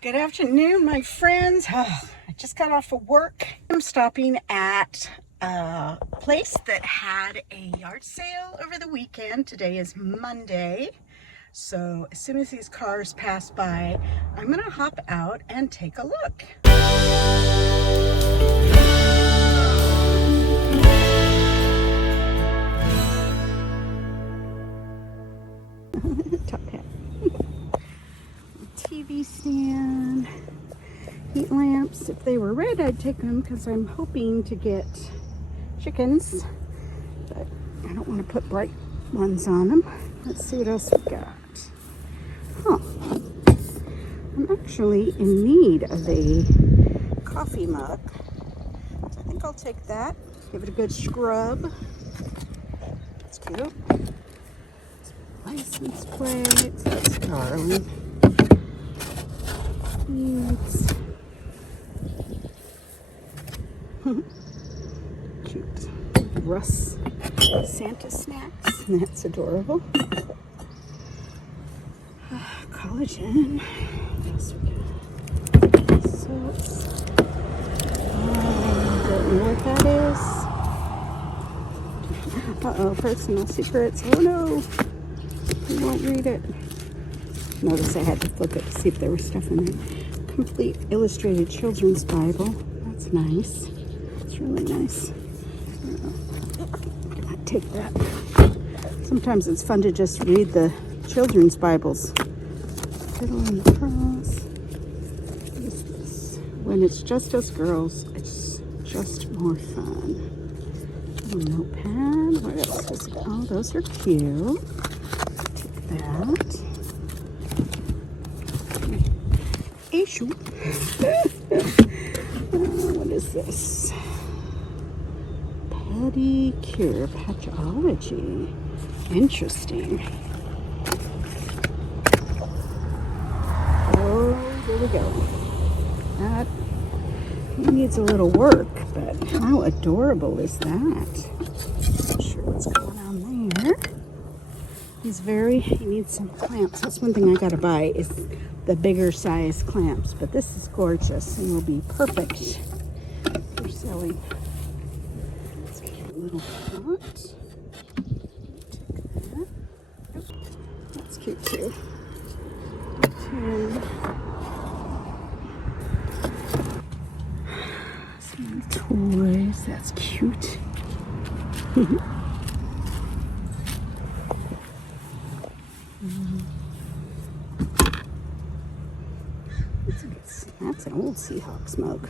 Good afternoon, my friends. I just got off of work. I'm stopping at a place that had a yard sale over the weekend. Today is Monday. So as soon as these cars pass by, I'm going to hop out and take a look. Top hat. TV stand. Heat lamps. If they were red, I'd take them because I'm hoping to get chickens, but I don't want to put bright ones on them. Let's see what else we got. Huh. I'm actually in need of a coffee mug, so I think I'll take that. Give it a good scrub. That's cute. License plates. That's darling. Cute. Cute. Russ Santa snacks. That's adorable. Collagen. What else we got? Soaps. Don't know what that is. Uh-oh, personal secrets. Oh no. You won't read it. Notice I had to flip it to see if there was stuff in there. Complete illustrated children's Bible. That's nice. It's really nice. I'd take that. Sometimes it's fun to just read the children's Bibles. Fiddle and the cross. What is this? When it's just us girls, it's just more fun. Little notepad. What else is it? Oh, those are cute. Take that. Issue. What is this? Pedicure, patchology. Interesting. Oh, here we go. That needs a little work, but how adorable is that? Not sure what's going on there. He needs some clamps. That's one thing I gotta buy is the bigger size clamps, but this is gorgeous and will be perfect for selling. Let's get a little pot. Take that. That's cute too. Some toys. That's cute. That's an old Seahawks mug.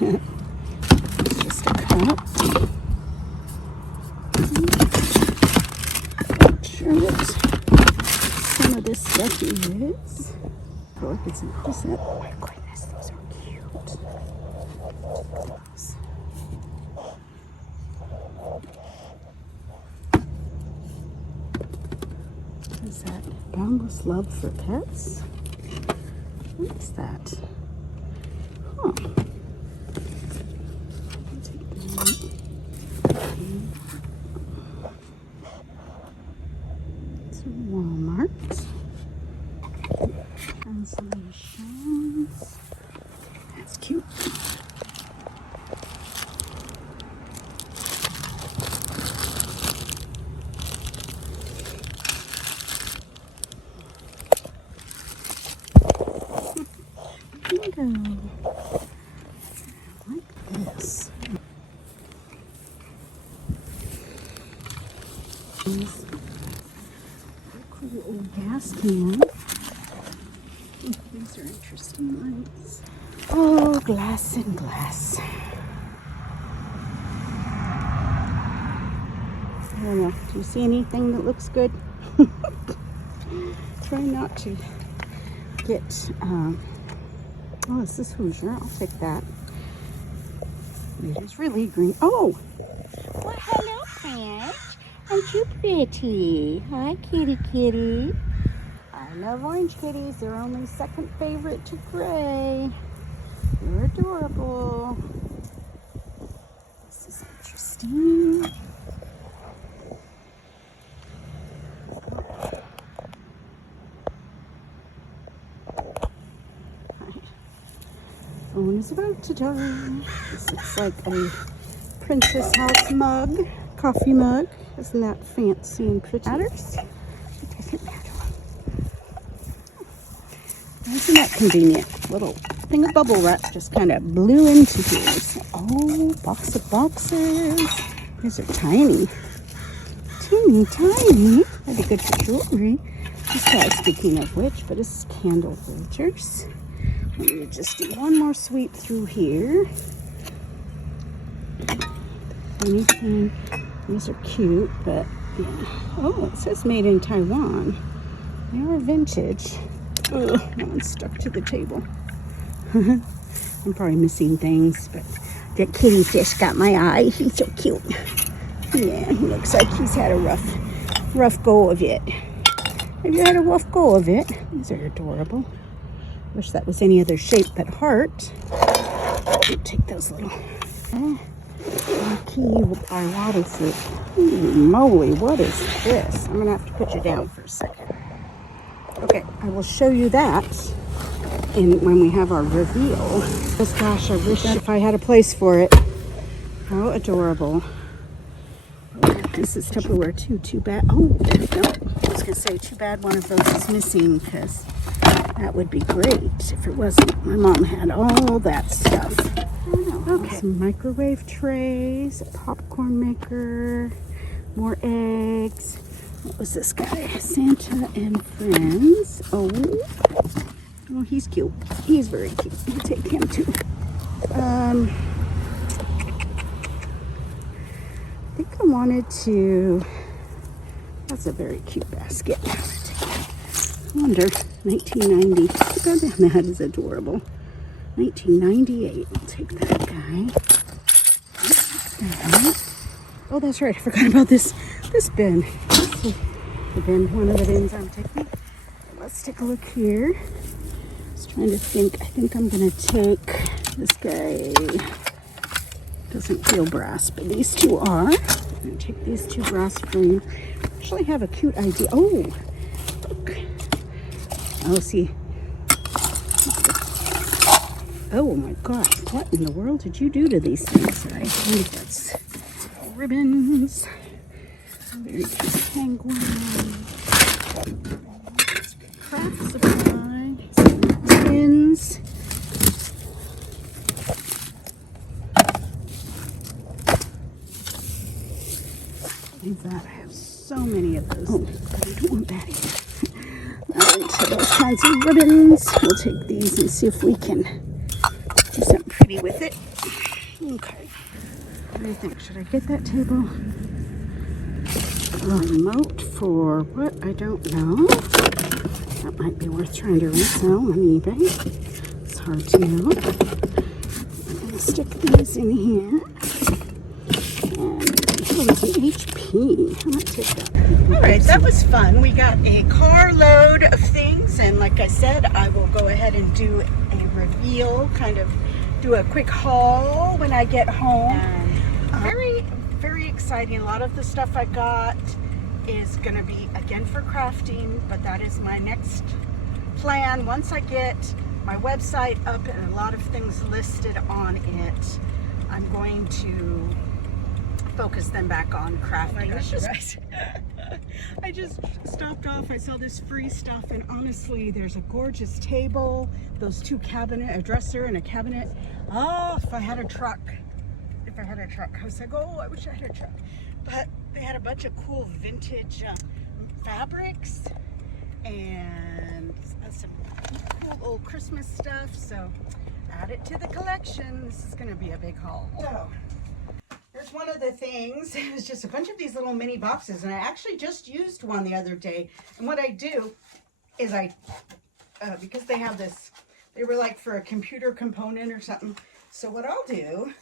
It's just a cup. Not sure what some of this stuff is. I feel like it's an opposite. Oh my goodness, those are cute. Those. What is that? Boundless love for pets? What is that? Huh. I'll take that. It's Walmart. Translations. That's cute. Bingo. I like this. These cool old gas can. These are interesting lights. Oh, glass and glass. I don't know. Do you see anything that looks good? Try not to get. Oh, is this Hoosier? I'll take that. It is really green. Oh! Well, hello, friend. Aren't you pretty? Hi, kitty kitty. I love orange kitties. They're only second favorite to gray. They're adorable. This is interesting. phone is about to die. This looks like a Princess House mug, coffee mug. Isn't that fancy and pretty? Matters? It doesn't matter. Isn't that convenient? Little thing of bubble wrap just kind of blew into here. So, oh, box of boxes. These are tiny. Teeny tiny. That'd be good for jewelry. This guy, speaking of which, but it's candle holders. Let me just do one more sweep through here. Anything. These are cute, but yeah. Oh, it says made in Taiwan. They are vintage. Ugh, that one's stuck to the table. I'm probably missing things, but the kitty fish got my eye. He's so cute. Yeah, he looks like he's had a rough go of it. Have you had a rough go of it? These are adorable. Wish that was any other shape but heart. We'll take those little key by water fruit. Holy moly, what is this? I'm gonna have to put you down for a second. Okay, I will show you that when we have our reveal. Oh gosh, I wish if I had a place for it. How adorable. This is Tupperware too. Too bad. Oh, no. I was going to say, too bad one of those is missing, because that would be great if it wasn't. My mom had all that stuff. Okay. Some microwave trays, a popcorn maker, more eggs. What was this guy? Santa and Friends. Oh, he's cute. He's very cute. We'll take him too. I think I wanted to. That's a very cute basket. I wonder, 1990. That is adorable. 1998. I'll take that guy. Oh, that's right. I forgot about this bin. The bin, one of the bins I'm taking. Let's take a look here. I was trying to think. I think I'm gonna take this guy. Doesn't feel brass, but these two are. I'm gonna take these two brass frames. Actually have a cute idea. Oh, look. Oh, see. Oh my gosh, what in the world did you do to these things? I think that's ribbons. Very cute penguin. Craft supply. Some pins. That I have so many of those. Oh, I don't want that either. Alright, so those kinds of ribbons. We'll take these and see if we can do something pretty with it. Okay. What do you think? Should I get that table? A remote for what? I don't know. That might be worth trying to resell on eBay. It's hard to know. I'm going to stick these in here. And it's an HP. I might take that. All right, that was fun. We got a carload of things, and like I said, I will go ahead and do a reveal, kind of do a quick haul when I get home. And very exciting. A lot of the stuff I got is going to be again for crafting, but that is my next plan. Once I get my website up and a lot of things listed on it, I'm going to focus them back on crafting. Oh my gosh, guys. I just stopped off. I saw this free stuff, and honestly, there's a gorgeous table, those two cabinet, a dresser and a cabinet. Oh, if I had a truck. I was like, oh, I wish I had a truck. But they had a bunch of cool vintage fabrics and some cool old Christmas stuff. So add it to the collection. This is going to be a big haul. So here's one of the things. It was just a bunch of these little mini boxes, and I actually just used one the other day. And what I do is because they have this, they were like for a computer component or something. So what I'll do,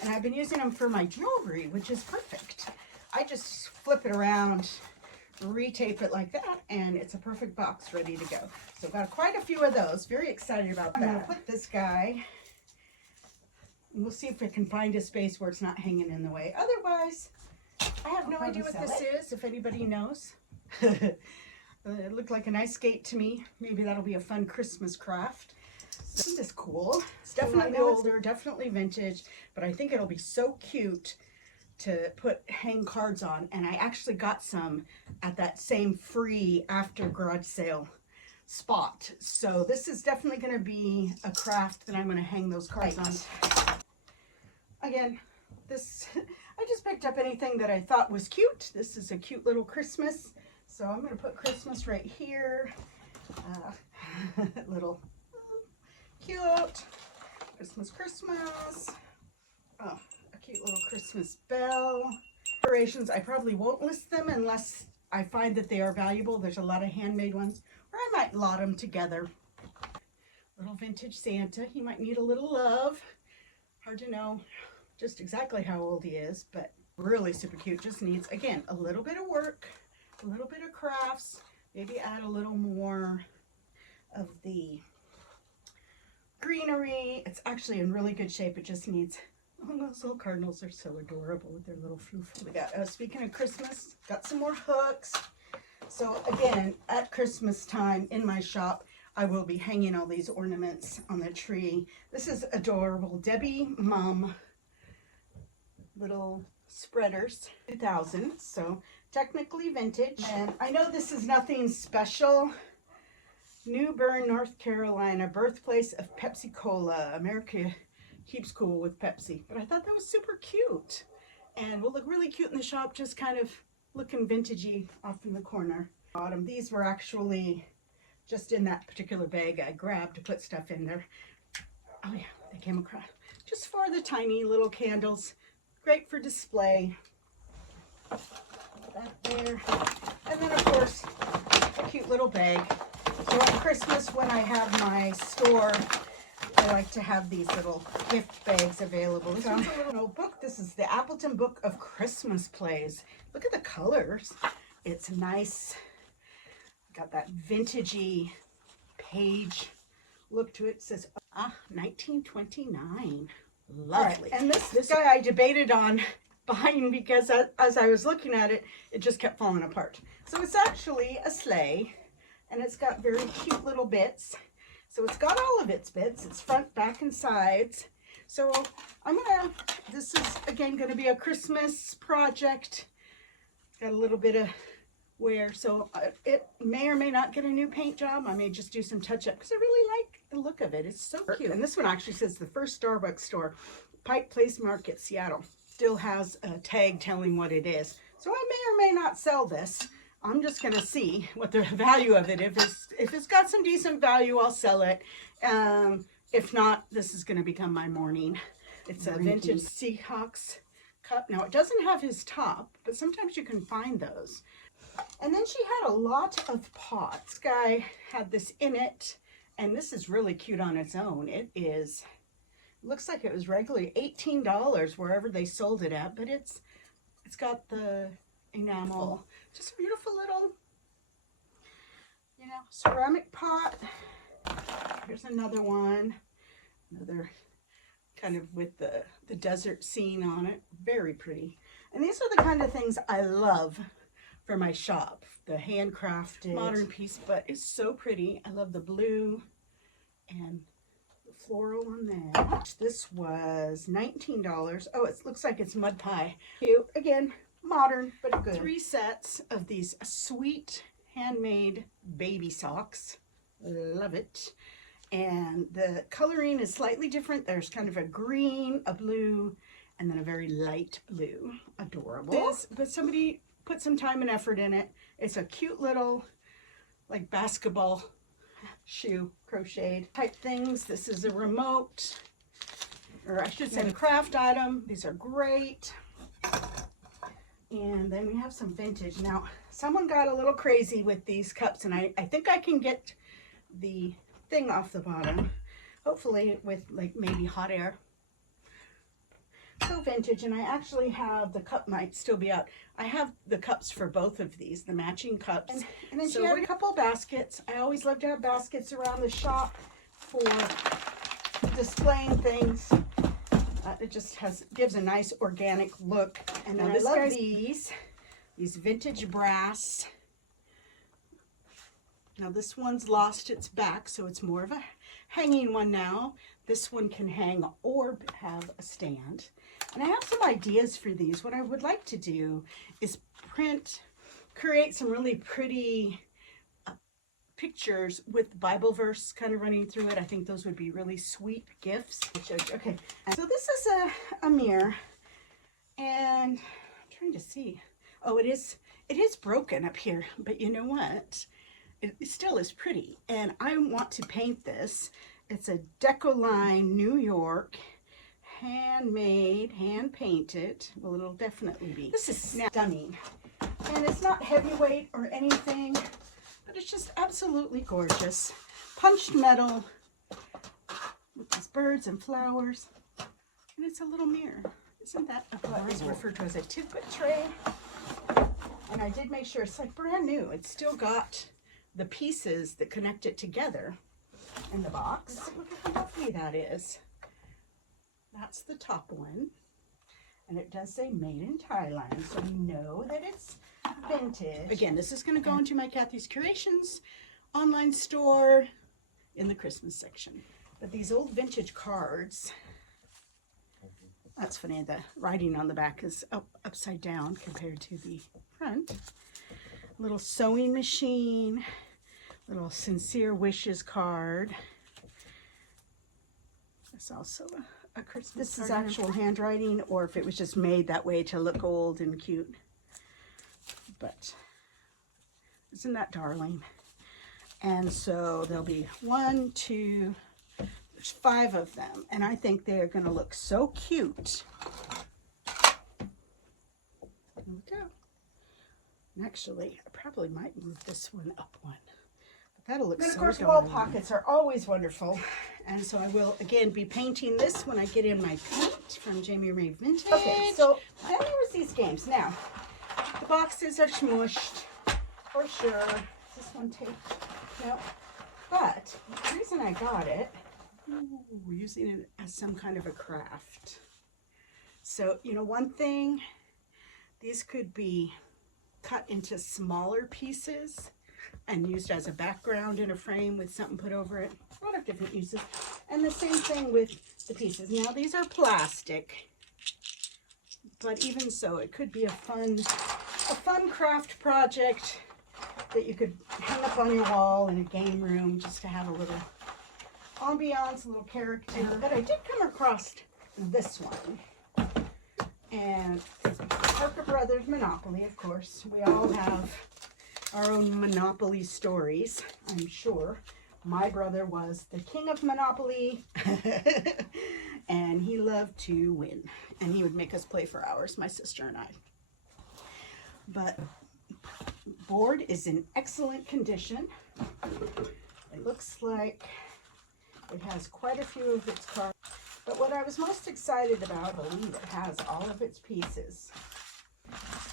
and I've been using them for my jewelry, which is perfect. I just flip it around, retape it like that, and it's a perfect box ready to go. So I've got quite a few of those. Very excited about that. I'm going to put this guy, and we'll see if I can find a space where it's not hanging in the way. Otherwise, I have no idea what this is, if anybody knows. It looked like an ice skate to me. Maybe that'll be a fun Christmas craft. Isn't this cool? It's definitely older, definitely vintage, but I think it'll be so cute to hang cards on. And I actually got some at that same free after garage sale spot. So this is definitely going to be a craft that I'm going to hang those cards on. Again, this I just picked up anything that I thought was cute. This is a cute little Christmas. So I'm going to put Christmas right here. Little cute Christmas. Oh, a cute little Christmas bell. Decorations, I probably won't list them unless I find that they are valuable. There's a lot of handmade ones, or I might lot them together. Little vintage Santa. He might need a little love. Hard to know just exactly how old he is, but really super cute. Just needs, again, a little bit of work, a little bit of crafts, maybe add a little more of the greenery. It's actually in really good shape. It just needs, oh, those little cardinals are so adorable with their little fluff. We got, speaking of Christmas, got some more hooks. So again, at Christmas time in my shop, I will be hanging all these ornaments on the tree. This is adorable Debbie Mum little spreaders, 2000, so technically vintage. And I know this is nothing special. New Bern, North Carolina, birthplace of Pepsi Cola. America keeps cool with Pepsi. But I thought that was super cute and will look really cute in the shop, just kind of looking vintagey off in the corner. Bottom, these were actually just in that particular bag I grabbed to put stuff in there. Oh yeah, they came across just for the tiny little candles. Great for display. That there. And then of course, a cute little bag. So at Christmas when I have my store, I like to have these little gift bags available. This one's a little notebook. This is the Appleton Book of Christmas Plays. Look at the colors. It's nice. Got that vintagey page look to it. It says 1929. Lovely. Right. And this guy I debated on buying because as I was looking at it, it just kept falling apart. So it's actually a sleigh, and it's got very cute little bits. So it's got all of its bits. It's front, back, and sides. So this is again gonna be a Christmas project. Got a little bit of wear, so it may or may not get a new paint job. I may just do some touch up because I really like the look of it. It's so cute. And this one actually says the first Starbucks store, Pike Place Market, Seattle. Still has a tag telling what it is. So I may or may not sell this. I'm just gonna see what the value of it. If it's got some decent value, I'll sell it. If not, this is gonna become my morning. It's a vintage Seahawks cup. Now it doesn't have his top, but sometimes you can find those. And then she had a lot of pots. This guy had this in it, and this is really cute on its own. It looks like it was regularly $18 wherever they sold it at, but it's got the enamel. Just a beautiful little, ceramic pot. Here's another one. Another kind of with the desert scene on it. Very pretty. And these are the kind of things I love for my shop. The handcrafted modern piece, but it's so pretty. I love the blue and the floral on there. This was $19. Oh, it looks like it's mud pie. Cute. Again, modern, but good. 3 sets of these sweet handmade baby socks. Love it. And the coloring is slightly different. There's kind of a green, a blue, and then a very light blue. Adorable. But somebody put some time and effort in it. It's a cute little like basketball shoe, crocheted type things. This is a remote, or I should say a craft item. These are great. And then we have some vintage. Now, someone got a little crazy with these cups, and I think I can get the thing off the bottom, hopefully with like maybe hot air. So vintage, and I actually have, the cup might still be out. I have the cups for both of these, the matching cups. And then she had a couple baskets. I always love to have baskets around the shop for displaying things. It just gives a nice organic look. And then I love these vintage brass. Now this one's lost its back, so it's more of a hanging one now. This one can hang or have a stand. And I have some ideas for these. What I would like to do is create some really pretty pictures with Bible verse kind of running through it. I think those would be really sweet gifts. Okay, so this is a mirror, and I'm trying to see. Oh, it is broken up here, but you know what? It still is pretty, and I want to paint this. It's a Decoline New York, handmade, hand painted. Well, it'll definitely be. This is stunning, and it's not heavyweight or anything, but it's just absolutely gorgeous. Punched metal with these birds and flowers, and it's a little mirror. Isn't that what is referred to as a tidbit tray? And I did make sure it's like brand new. It's still got the pieces that connect it together in the box. Look at how lovely that is. That's the top one. And it does say made in Thailand, so we know that it's vintage. Again, this is going to go into my Kathy's Curations online store in the Christmas section. But these old vintage cards, that's funny, the writing on the back is upside down compared to the front. Little sewing machine, little sincere wishes card. It's also a Christmas card. This is actual handwriting, or if it was just made that way to look old and cute. But isn't that darling? And so there'll be 1, 2, there's 5 of them, and I think they're going to look so cute. There we go. And actually, I probably might move this one up one. But that'll look so darling. Of course, wall pockets are always wonderful. And so I will, again, be painting this when I get in my paint from Jamie Ray Vintage. Okay, so then there was these games. Now, the boxes are smushed, for sure. Is this one taped? No. But the reason I got it, we're using it as some kind of a craft. So, you know, one thing, these could be cut into smaller pieces and used as a background in a frame with something put over it. A lot of different uses. And the same thing with the pieces. Now, these are plastic, but even so, it could be a fun craft project that you could hang up on your wall in a game room just to have a little ambiance, a little character. But I did come across this one, and it's Parker Brothers Monopoly, of course. We all have our own Monopoly stories, I'm sure. My brother was the king of Monopoly, and he loved to win, and he would make us play for hours, my sister and I. But board is in excellent condition. It looks like it has quite a few of its cards. But what I was most excited about, I believe it has all of its pieces.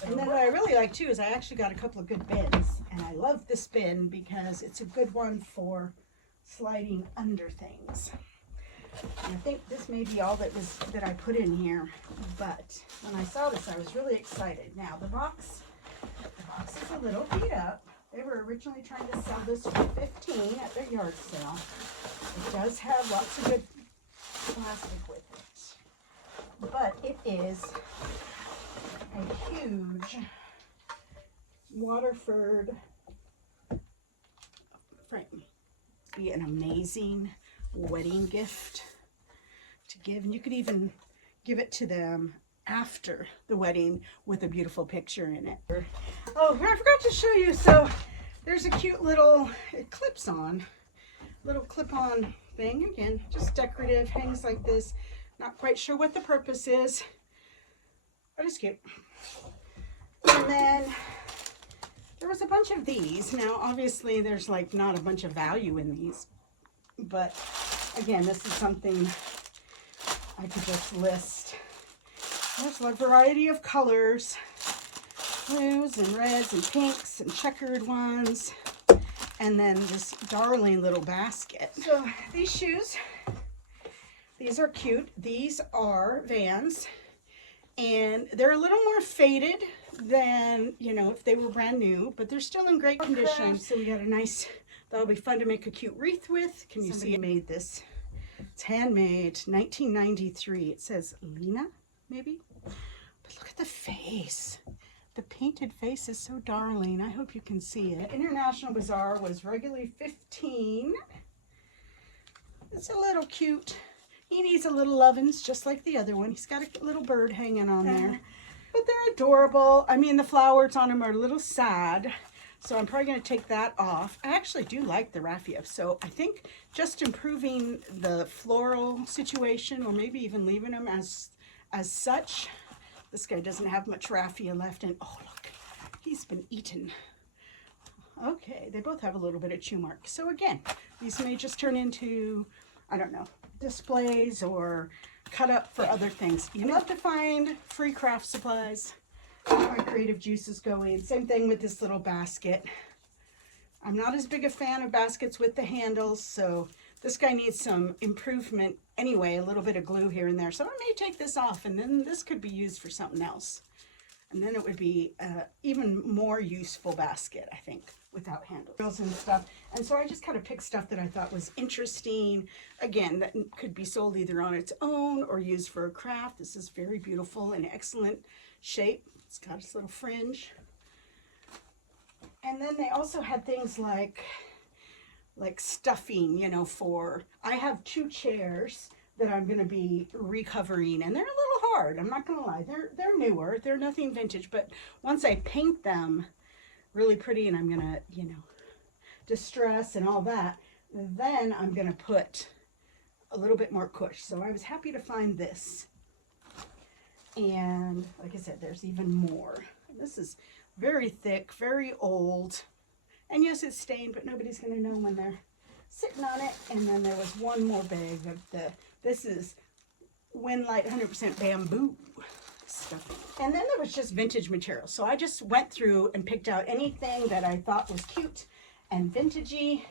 And then what I really like too is I actually got a couple of good bins. And I love this bin because it's a good one for sliding under things. And I think this may be all that I put in here. But when I saw this, I was really excited. Now the box is a little beat up. They were originally trying to sell this for $15 at their yard sale. It does have lots of good plastic with it. But it is a huge Waterford frame. Be an amazing wedding gift to give. And you could even give it to them after the wedding with a beautiful picture in it. Oh, I forgot to show you. So there's a cute little, it clips on, little clip-on thing. Again, just decorative, hangs like this. Not quite sure what the purpose is, but it's cute. And then there was a bunch of these. Now, obviously, there's like not a bunch of value in these, but again, this is something I could just list. There's a variety of colors, blues and reds and pinks and checkered ones, and then this darling little basket. So these shoes, these are cute. These are Vans, and they're a little more faded than, you know, if they were brand new, but they're still in great condition. So we got the That'll be fun to make a cute wreath with. Can you see? I made this. It's handmade, 1993. It says Lena, maybe? But look at the face. The painted face is so darling. I hope you can see it. International Bazaar was regularly $15. It's a little cute. He needs a little lovin's just like the other one. He's got a little bird hanging on there. But they're adorable. I mean, the flowers on them are a little sad. So I'm probably going to take that off. I actually do like the raffia. So I think just improving the floral situation, or maybe even leaving them as such. This guy doesn't have much raffia left. And oh, look, he's been eaten. Okay, they both have a little bit of chew mark. So again, these may just turn into, I don't know, displays or cut up for other things. You love to find free craft supplies. My creative juices going. Same thing with this little basket. I'm not as big a fan of baskets with the handles, so this guy needs some improvement anyway, a little bit of glue here and there. So I may take this off, and then this could be used for something else. And then it would be even more useful basket, I think, without handles and stuff. And so I just kind of picked stuff that I thought was interesting. Again, that could be sold either on its own or used for a craft. This is very beautiful and excellent shape. It's got its little fringe. And then they also had things like stuffing, you know, I have 2 chairs that I'm going to be recovering, and they're a little hard. I'm not going to lie. They're newer. They're nothing vintage, but once I paint them really pretty and I'm going to, you know, distress and all that, then I'm going to put a little bit more cush. So I was happy to find this. And like I said, there's even more. This is very thick, very old. And yes, it's stained, but nobody's going to know when they're sitting on it. And then there was one more bag of this is Winlight 100% bamboo stuff. And then there was just vintage material. So I just went through and picked out anything that I thought was cute and vintagey.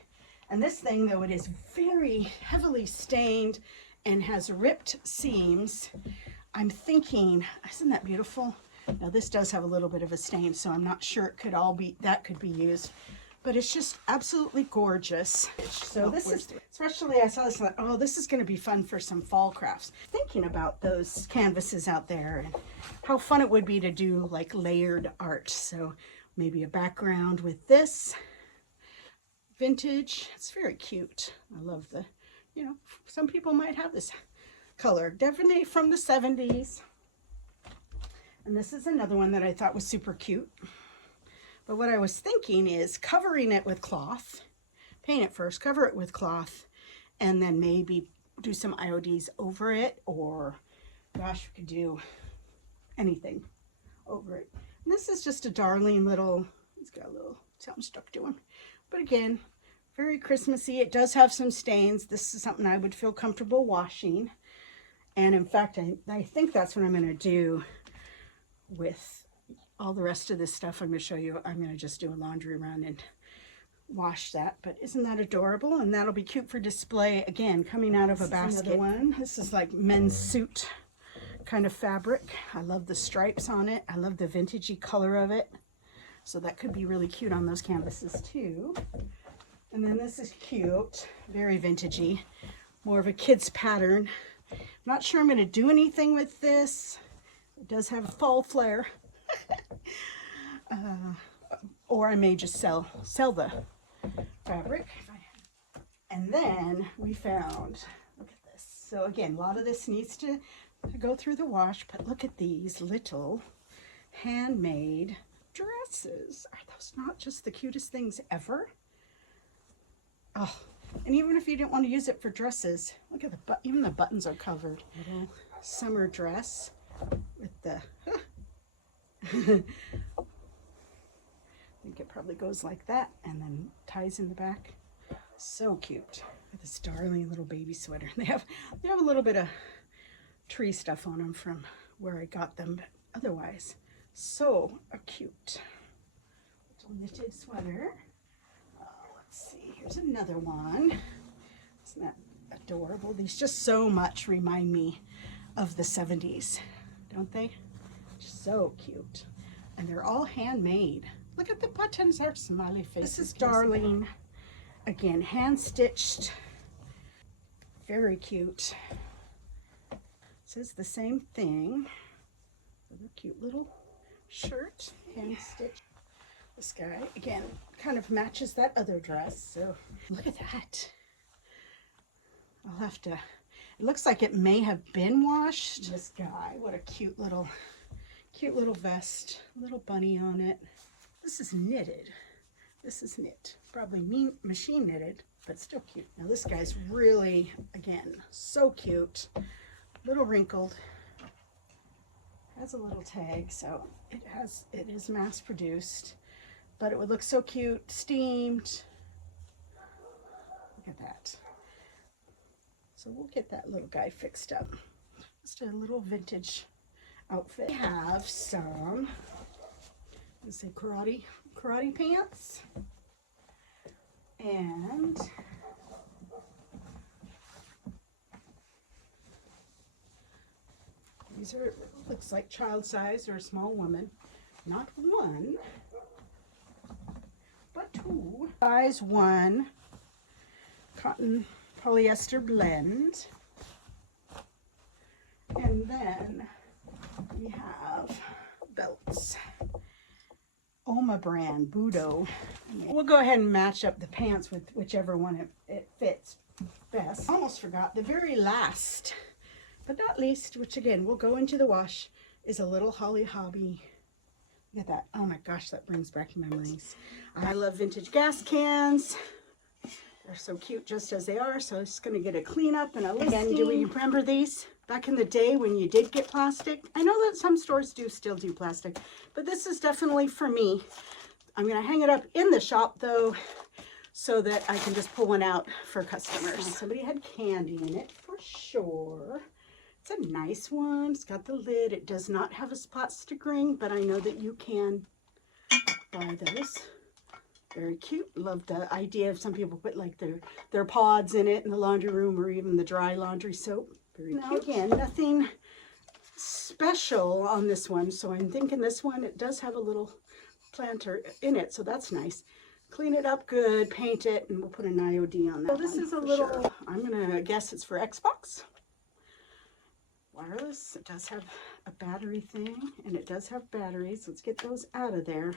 And this thing, though it is very heavily stained and has ripped seams, I'm thinking, isn't that beautiful? Now this does have a little bit of a stain, so I'm not sure it could all be, that could be used. But it's just absolutely gorgeous. So this is, especially I saw this and thought, oh, this is going to be fun for some fall crafts. Thinking about those canvases out there and how fun it would be to do like layered art. So maybe a background with this vintage. It's very cute. I love the, you know, some people might have this color. Definitely from the 70s. And this is another one that I thought was super cute. But what I was thinking is covering it with cloth, paint it first, cover it with cloth, and then maybe do some IODs over it, or gosh, we could do anything over it. And this is just a darling little, it's got a little something stuck to him. But again, very Christmassy. It does have some stains. This is something I would feel comfortable washing. And in fact, I think that's what I'm going to do with all the rest of this stuff I'm going to show you. I'm going to just do a laundry run and wash that. But isn't that adorable? And that'll be cute for display. Again, coming out of a basket. Another one. This is like men's suit kind of fabric. I love the stripes on it. I love the vintagey color of it. So that could be really cute on those canvases too. And then this is cute. Very vintagey. More of a kid's pattern. I'm not sure I'm going to do anything with this. It does have a fall flare. Or I may just sell the fabric. And then we found, look at this. So again, a lot of this needs to go through the wash, but look at these little handmade dresses. Are those not just the cutest things ever? Oh, and even if you didn't want to use it for dresses, look at even the buttons are covered. Little summer dress with the I think it probably goes like that and then ties in the back. So cute. With this darling little baby sweater. They have a little bit of tree stuff on them from where I got them, but otherwise so cute. Little knitted sweater. Let's see, here's another one. Isn't that adorable? These just so much remind me of the 70s, don't they? So cute. And they're all handmade. Look at the buttons, our smiley faces. This is darling. Again, hand stitched. Very cute. Says the same thing. Another cute little shirt, hand stitched. This guy, again, kind of matches that other dress. So look at that. I'll have to, it looks like it may have been washed. This guy, what a cute little vest, little bunny on it. This is knitted. This is knit, probably machine knitted, but still cute. Now this guy's really, again, so cute. Little wrinkled. Has a little tag, so it is mass produced, but it would look so cute steamed. Look at that. So we'll get that little guy fixed up. Just a little vintage outfit. We have some, let's say, karate pants, and these are, looks like child size or a small woman. Not one, but two. Size 1 cotton polyester blend. And then we have belts. Oma brand, Budo. We'll go ahead and match up the pants with whichever one it fits best. Almost forgot the very last, but not least, which again will go into the wash, is a little Holly Hobby. Look at that. Oh my gosh, that brings back memories. I love vintage gas cans. They're so cute just as they are, so I'm just going to get a cleanup and a listing. Again, do we remember these? Back in the day when you did get plastic. I know that some stores do still do plastic, but this is definitely for me. I'm going to hang it up in the shop though, so that I can just pull one out for customers. Somebody had candy in it for sure. It's a nice one. It's got the lid. It does not have a plastic ring, but I know that you can buy those. Very cute. Love the idea of some people put like their pods in it in the laundry room, or even the dry laundry soap. Very cute. Again, nothing special on this one, so I'm thinking this one, it does have a little planter in it, so that's nice. Clean it up good, paint it, and we'll put an IOD on that. So this is a little, sure. I'm gonna guess it's for Xbox. Wireless. It does have a battery thing, and it does have batteries. Let's get those out of there.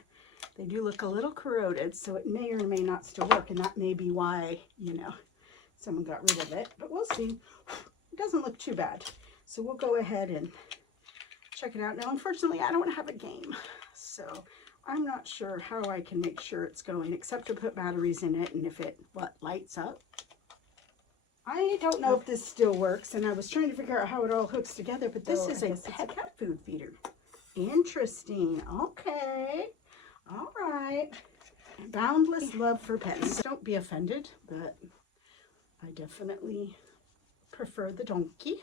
They do look a little corroded, so it may or may not still work, and that may be why, you know, someone got rid of it, but we'll see. It doesn't look too bad, so we'll go ahead and check it out. Now, unfortunately, I don't have a game, so I'm not sure how I can make sure it's going, except to put batteries in it, and if it, lights up. I don't know if this still works, and I was trying to figure out how it all hooks together, but this is a pet cat food feeder. Interesting. Okay. All right. Boundless love for pets. Don't be offended, but I definitely prefer the donkey.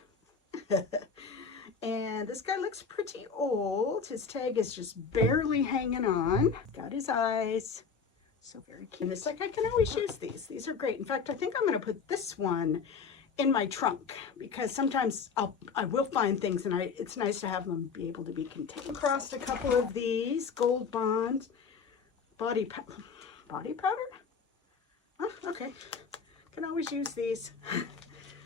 And this guy looks pretty old. His tag is just barely hanging on. Got his eyes. So very cute. And it's like, I can always use these. These are great. In fact, I think I'm going to put this one in my trunk, because sometimes I will find things, and it's nice to have them be able to be contained. Across a couple of these Gold Bond body powder. Oh, okay. Can always use these.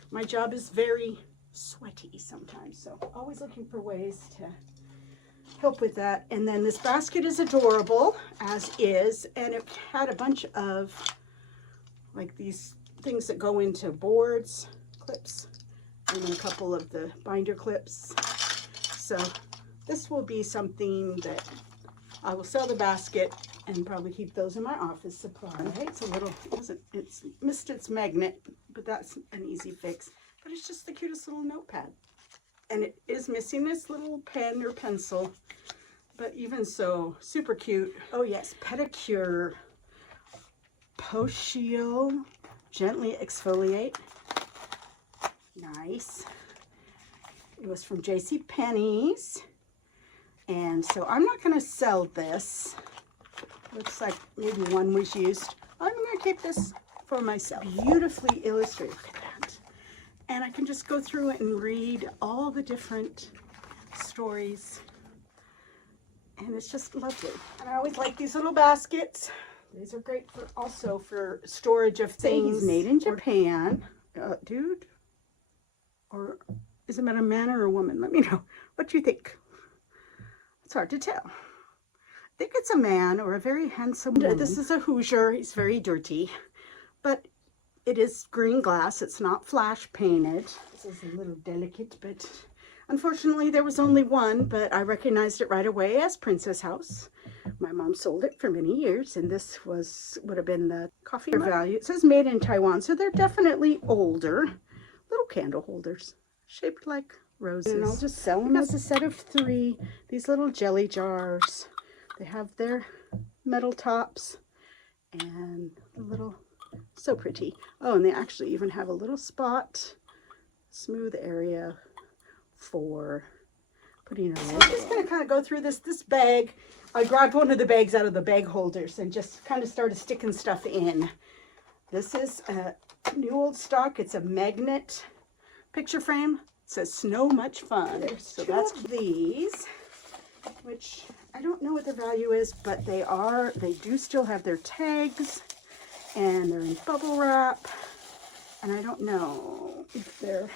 My job is very sweaty sometimes, so always looking for ways to help with that. And then this basket is adorable, as is, and it had a bunch of like these things that go into boards, clips, and then a couple of the binder clips. So this will be something that I will sell the basket and probably keep those in my office supply. It's a little, it's missed its magnet, but that's an easy fix. But it's just the cutest little notepad. And it is missing this little pen or pencil, but even so, super cute. Oh yes, pedicure, post-shield, gently exfoliate. Nice. It was from JCPenney's. And so I'm not going to sell this. Looks like maybe one was used. I'm going to keep this for myself. Beautifully illustrated. Look at that. And I can just go through it and read all the different stories. And it's just lovely. And I always like these little baskets. These are great for also for storage of things. He's made in Japan. Dude, or is it a man or a woman? Let me know. What do you think? It's hard to tell. I think it's a man or a very handsome woman. This is a Hoosier. He's very dirty, but it is green glass. It's not flash painted. This is a little delicate, but unfortunately there was only one, but I recognized it right away as Princess House. My mom sold it for many years, and this would have been the coffee value. It says made in Taiwan, so they're definitely older. Little candle holders shaped like roses. And I'll just sell them as a set of 3. These little jelly jars. They have their metal tops and a little, so pretty. Oh, and they actually even have a little spot, smooth area for putting it. So I'm just going to kind of go through this bag. I grabbed one of the bags out of the bag holders and just kind of started sticking stuff in. This is a new old stock. It's a magnet picture frame. It says snow much fun. So that's these, which I don't know what the value is, but they do still have their tags, and they're in bubble wrap, and I don't know if they're,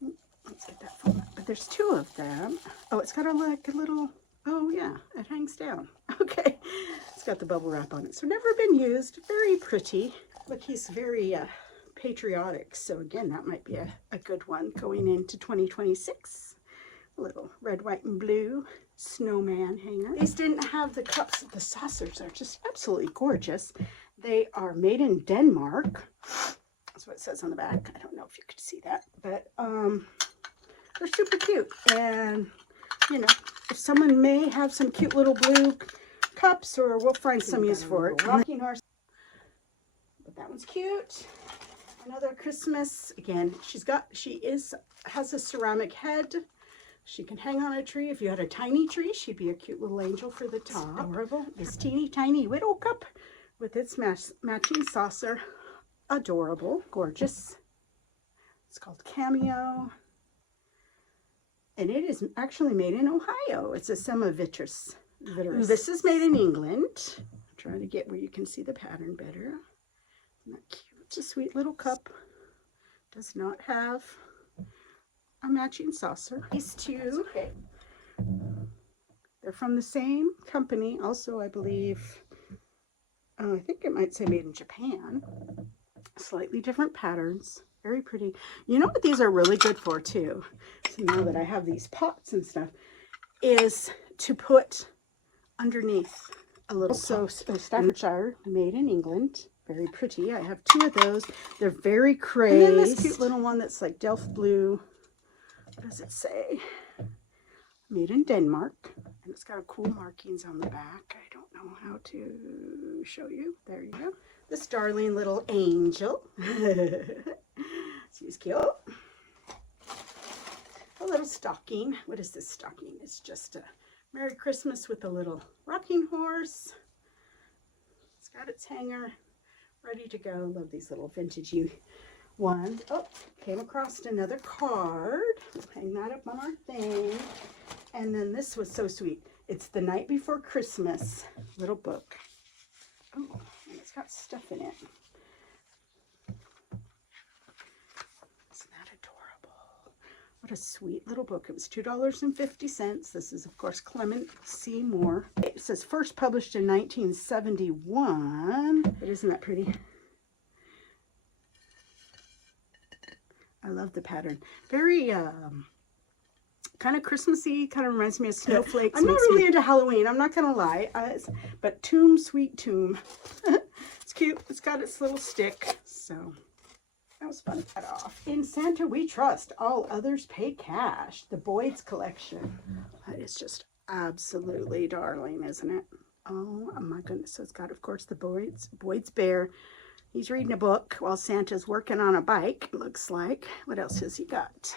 let's get that phone up, but there's 2 of them. Oh, it's got like a little, oh yeah, it hangs down. Okay, it's got the bubble wrap on it. So never been used, very pretty. Look, he's very patriotic, so again, that might be a good one going into 2026. A little red, white, and blue snowman hanger. These didn't have the cups. The saucers are just absolutely gorgeous. They are made in Denmark. That's what it says on the back. I don't know if you could see that, but they're super cute. And you know, if someone may have some cute little blue cups, or we'll find some use for it. Rocking horse. But that one's cute. Another Christmas. Again, she has a ceramic head. She can hang on a tree. If you had a tiny tree, she'd be a cute little angel for the top. Adorable. This teeny tiny widow cup with its matching saucer. Adorable. Gorgeous. It's called Cameo. And it is actually made in Ohio. It's a semi-vitreous. This is made in England. I'm trying to get where you can see the pattern better. Isn't that cute? It's a sweet little cup. Does not have a matching saucer. These 2, okay. They're from the same company. Also, I believe, I think it might say made in Japan. Slightly different patterns. Very pretty. You know what these are really good for too? So now that I have these pots and stuff, is to put underneath a little. So Staffordshire, made in England. Very pretty. I have 2 of those. They're very crazed. And then this cute little one that's like Delft blue. What does it say? Made in Denmark. And it's got cool markings on the back. I don't know how to show you. There you go. This darling little angel. She's cute. A little stocking. What is this stocking? It's just a Merry Christmas with a little rocking horse. It's got its hanger ready to go. Love these little vintagey ones. Oh, came across another card. We'll hang that up on our thing. And then this was so sweet. It's The Night Before Christmas little book. Oh, and it's got stuff in it. Isn't that adorable? What a sweet little book. It was $2.50. This is, of course, Clement C. Moore. It says first published in 1971. But isn't that pretty? I love the pattern. Very kind of Christmassy, kind of reminds me of snowflakes. I'm not really into Halloween, I'm not gonna lie. But Tomb, Sweet Tomb. It's cute. It's got its little stick. So that was fun to cut off. In Santa We Trust, All Others Pay Cash. The Boyd's collection. That is just absolutely darling, isn't it? Oh my goodness. So it's got, of course, the Boyd's bear. He's reading a book while Santa's working on a bike, it looks like. What else has he got?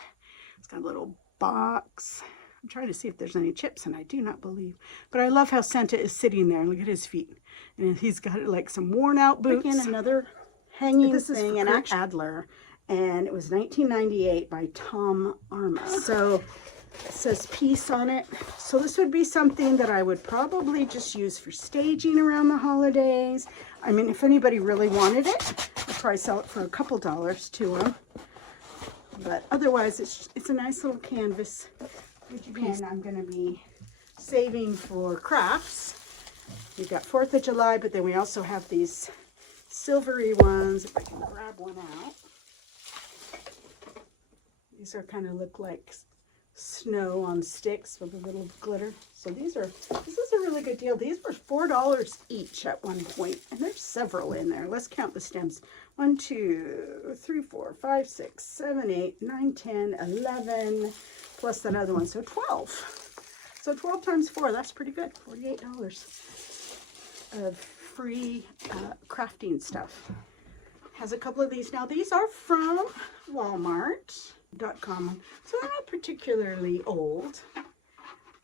It's got a little box. I'm trying to see if there's any chips, and I do not believe. But I love how Santa is sitting there. Look at his feet. And he's got like some worn out boots. Again, another hanging thing, an Adler. And it was 1998 by Tom Arma. So It says peace on it. So this would be something that I would probably just use for staging around the holidays. I mean, if anybody really wanted it, I'd probably sell it for a couple dollars to them. But otherwise, it's a nice little canvas. And I'm going to be saving for crafts. We've got 4th of July, but then we also have these silvery ones. If I can grab one out. These are kind of look like snow on sticks with a little glitter. So this is a really good deal. These were $4 each at one point, and there's several in there. Let's count the stems. 1, 2, 3, 4, 5, 6, 7, 8, 9, 10, 11, plus that other one, so 12. So 12 times 4, that's pretty good. $48 of free crafting stuff. Has a couple of these. Now these are from Walmart.com, so they're not particularly old,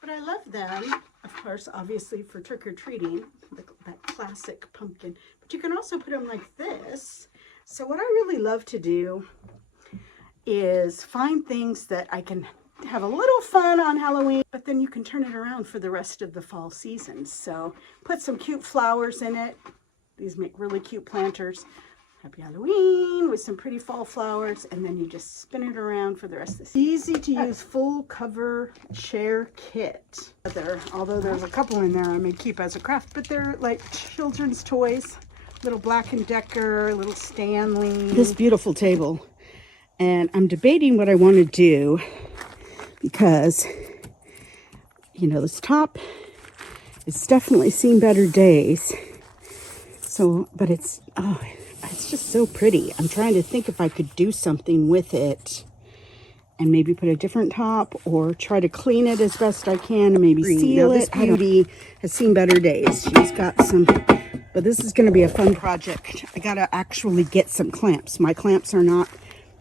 but I love them, of course, obviously for trick-or-treating, that classic pumpkin, but you can also put them like this. So what I really love to do is find things that I can have a little fun on Halloween, but then you can turn it around for the rest of the fall season. So put some cute flowers in it. These make really cute planters. Happy Halloween with some pretty fall flowers, and then you just spin it around for the rest of the season. Easy to use full cover chair kit. Although there's a couple in there I may keep as a craft, but they're like children's toys. Little Black & Decker, little Stanley. This beautiful table. And I'm debating what I want to do because, you know, this top, it's definitely seen better days. So, but it's just so pretty. I'm trying to think if I could do something with it and maybe put a different top or try to clean it as best I can and maybe seal it. This beauty has seen better days. She's got some, but this is going to be a fun project. I got to actually get some clamps. My clamps are not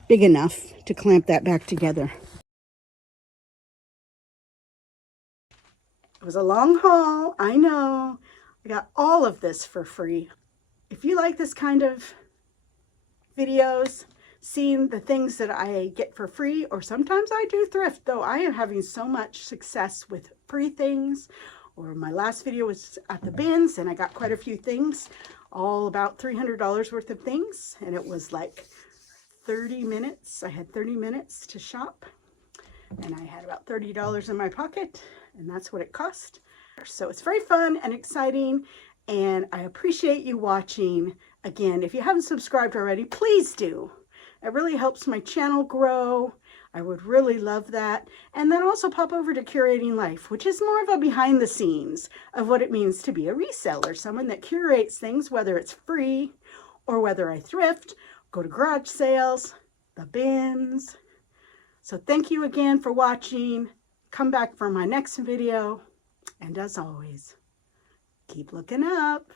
big enough to clamp that back together. It was a long haul, I know. I got all of this for free. If you like this kind of videos, seeing the things that I get for free, or sometimes I do thrift, though I am having so much success with free things. Or my last video was at the bins, and I got quite a few things, all about $300 worth of things, and it was like 30 minutes. I had 30 minutes to shop, and I had about $30 in my pocket, and that's what it cost. So it's very fun and exciting, and I appreciate you watching. Again, if you haven't subscribed already, please do. It really helps my channel grow. I would really love that. And then also pop over to Curating Life, which is more of a behind the scenes of what it means to be a reseller, someone that curates things, whether it's free or whether I thrift, go to garage sales, the bins. So thank you again for watching. Come back for my next video. And as always, keep looking up.